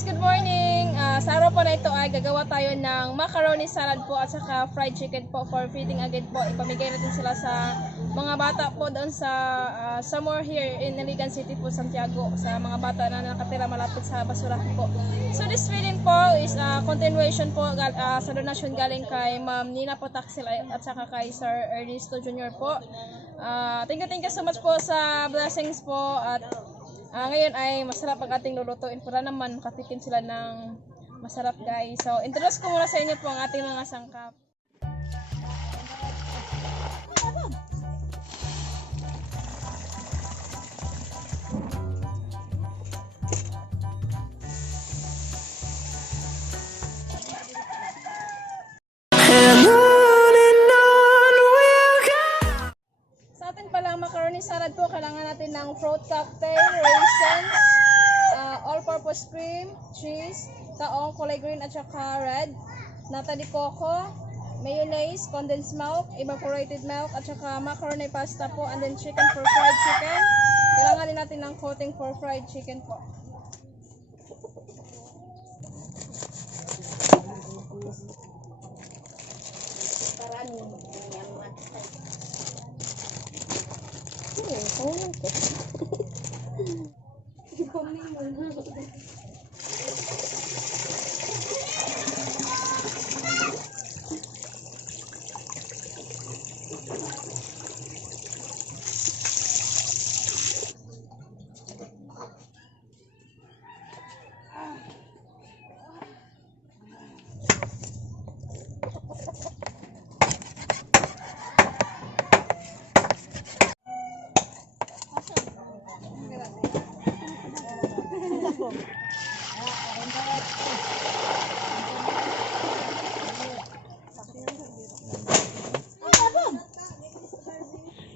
guys, good morning! Sa araw po na ito ay gagawa tayo ng macaroni salad po at saka fried chicken po for feeding agad po. Ipamigay natin sila sa mga bata po doon sa somewhere here in Iligan City po, Santiago. Sa mga bata na nakatira malapit sa basurahan po. So this feeding po is continuation po sa donation galing kay Ma'am Nina Potaxil at saka kay Sir Ernesto Jr. po. Thank you so much po sa blessings po at ngayon ay masarap ang ating lulutuin para naman makatikim sila ng masarap guys. So introduce ko muna sa inyo po ang ating mga sangkap. Macaroni salad po, kailangan natin ng fruit cocktail, raisins, all-purpose cream, cheese, taong kulay green at saka red, nata de coco, mayonnaise, condensed milk, evaporated milk at saka macaroni pasta po, and then chicken for fried chicken. Kailangan din natin ng coating for fried chicken po.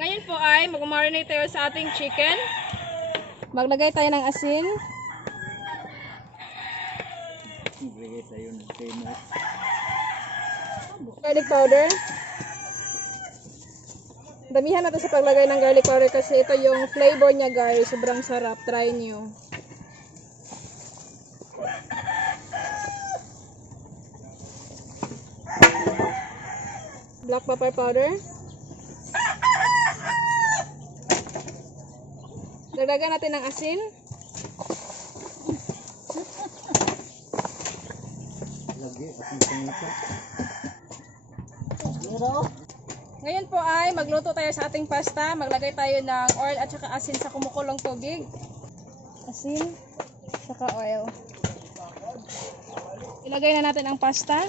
Ngayon po ay mag-marinate tayo sa ating chicken. Maglagay tayo ng asin. Maglagay tayo ng famous Garlic powder. Damihan natin sa paglagay ng garlic powder kasi ito yung flavor niya guys. Sobrang sarap. Try nyo. Black pepper powder. Dagdagan natin ng asin. lagi asin pangita. Ngayon po ay magluto tayo sa ating pasta. Maglagay tayo ng oil at saka asin sa kumukulong tubig. Asin, saka oil. Ilagay na natin ang pasta.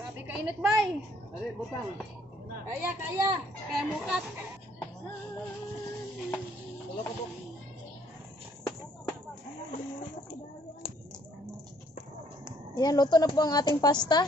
Grabe kainit bay. Ari butang. Kaya. Kaya mukat. Wala pa po. Ayan, luto na po ang ating pasta.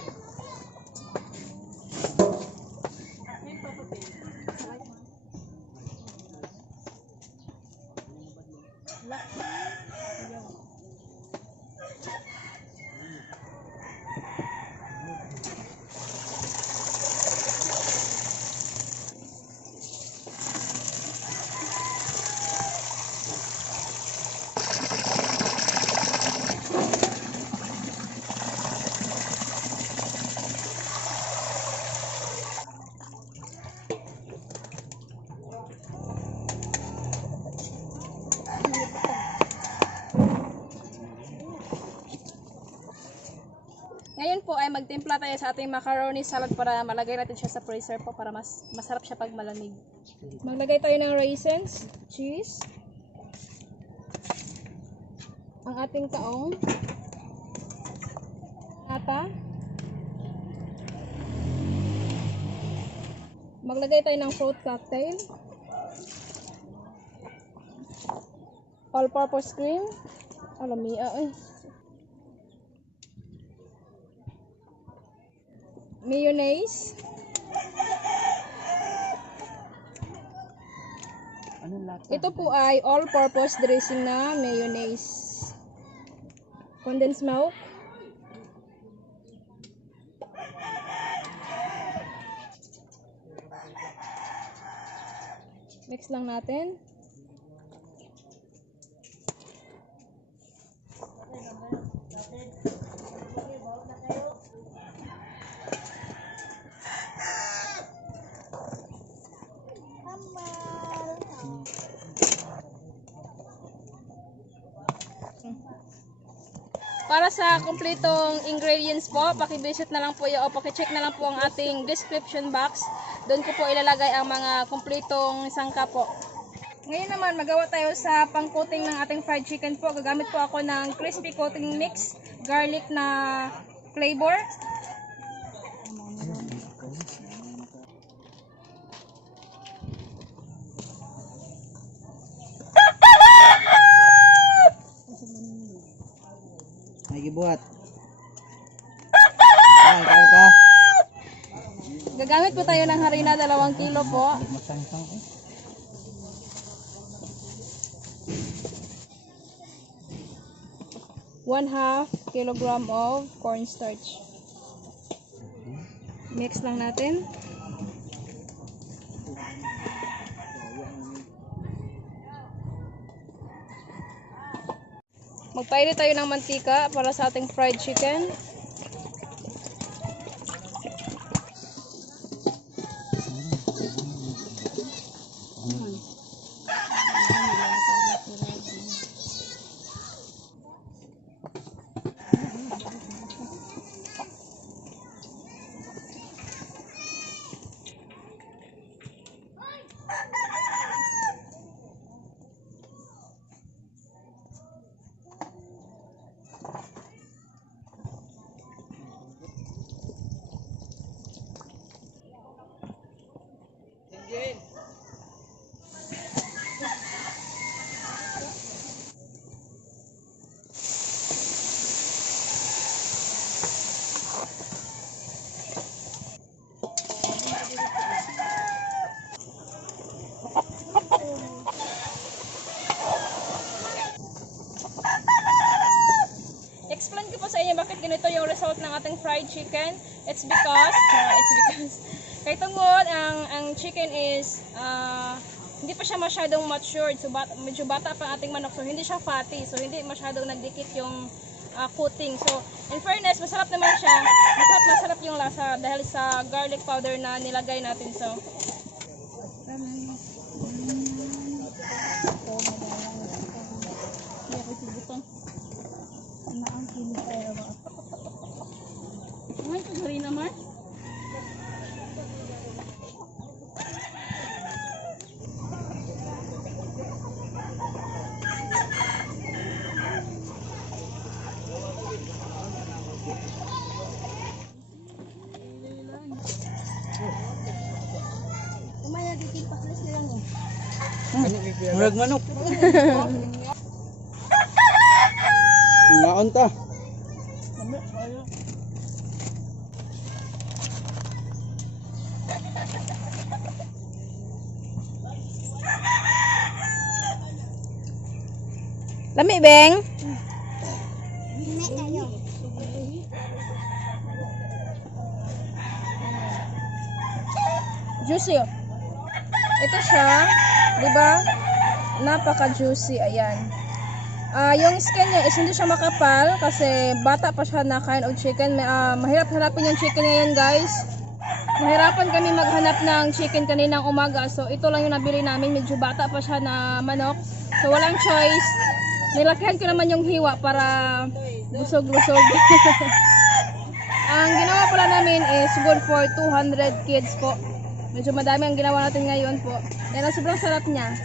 Ngayon po ay magtimpla tayo sa ating macaroni salad para malagay natin siya sa freezer po para mas masarap siya pag malamig. Maglagay tayo ng raisins, cheese, ang ating taong, nata, maglagay tayo ng fruit cocktail, all-purpose cream, alamia mayonnaise, ito po ay all-purpose dressing na mayonnaise, condensed milk, Mix lang natin. Para sa kumpletong ingredients po, paki-visit na lang po o paki-check na lang po ang ating description box. Doon ko po ilalagay ang mga kumpletong sangka po. Ngayon naman, magawa tayo sa pang-coating ng ating fried chicken po. Gagamit po ako ng crispy coating mix, garlic na flavor. May gibuhat. Kaya ka. Gagamit po tayo ng harina, 2 kilo po. Masangkang eh. ½ kilogram of cornstarch. Mix lang natin. Magpainit tayo ng mantika para sa ating fried chicken. Explain ko po sa inyo bakit ganito yung result ng ating fried chicken. It's because kay tungod ang chicken is hindi pa siya masyadong matured, so medyo bata pa ang ating manok, so hindi siya fatty, so hindi masyadong nagdikit yung coating. So in fairness, masarap naman siya, masarap yung lasa dahil sa garlic powder na nilagay natin. So naman. Umaya dito paklis nilang eh. Murag manok. Ngaon ta. Lami, Beng. Juicy. Ito siya, 'di ba? Napaka-juicy, ayan. Yung skin niya is hindi siya makapal kasi bata pa siya na kind of chicken. Mahirap hanapin yung chicken ngayon, guys. Mahirapan kami maghanap ng chicken kaninang umaga. So ito lang yung nabili namin, medyo bata pa siya na manok. So walang choice. Nilakihan ko naman yung hiwa para busog-lusog. Ang ginawa pala namin is good for 200 kids po. Medyo madami ang ginawa natin ngayon po. Pero sobrang sarap niya.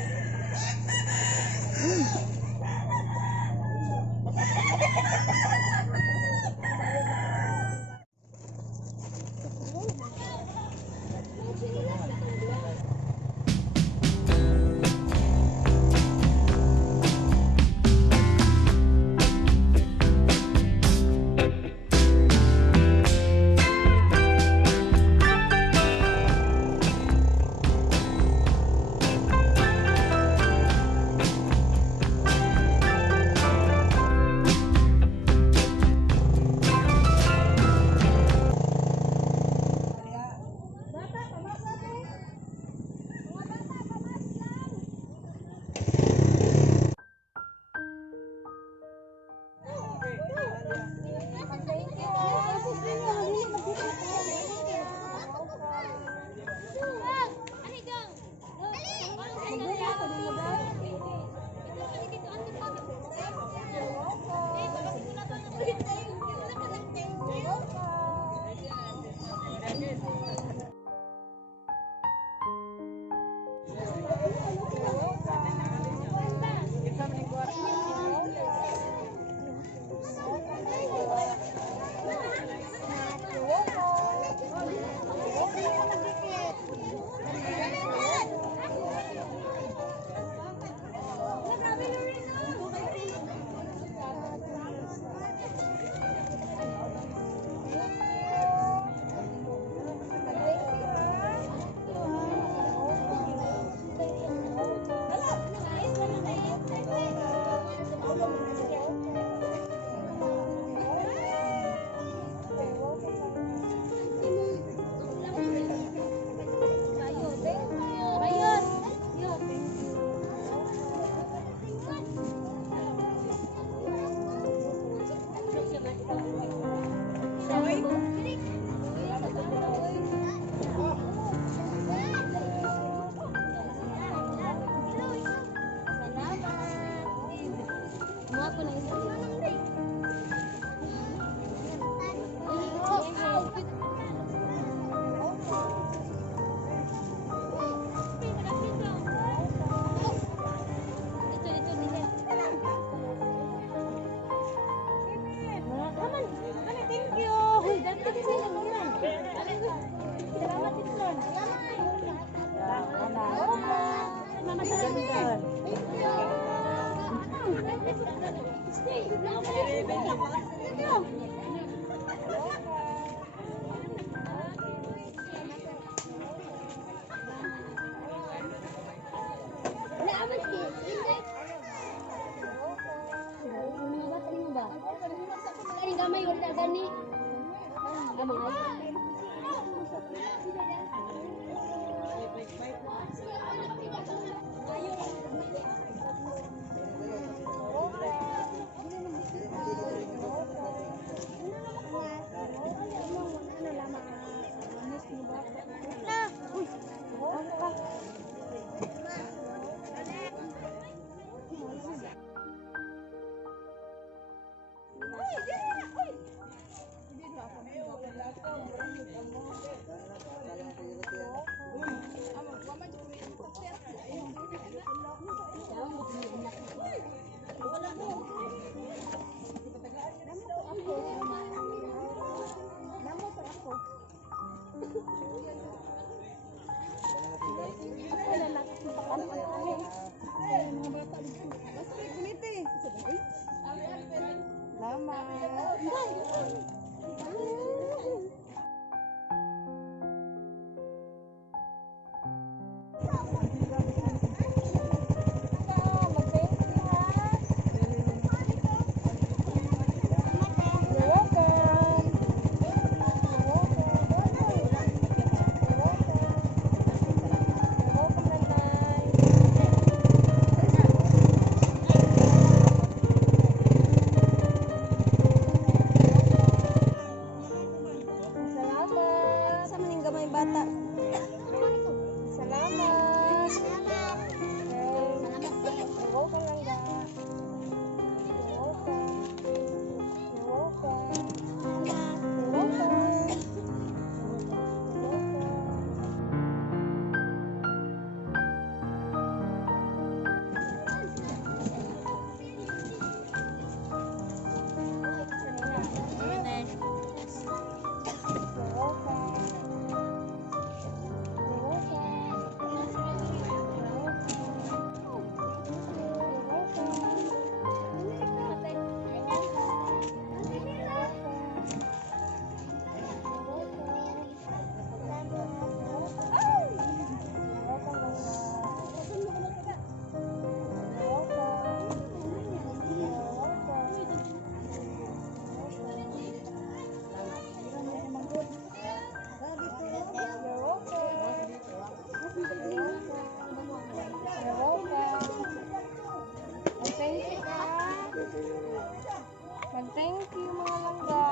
Mag-thank you mga langga.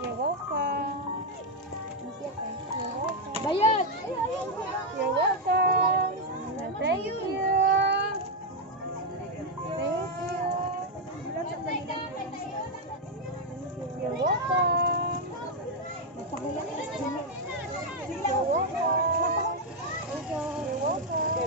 You're welcome. You're welcome. Bayad! You're welcome. Thank you. Thank you. You're welcome. You're welcome. You're welcome.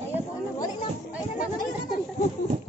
Ayun, wala na. Ayun na.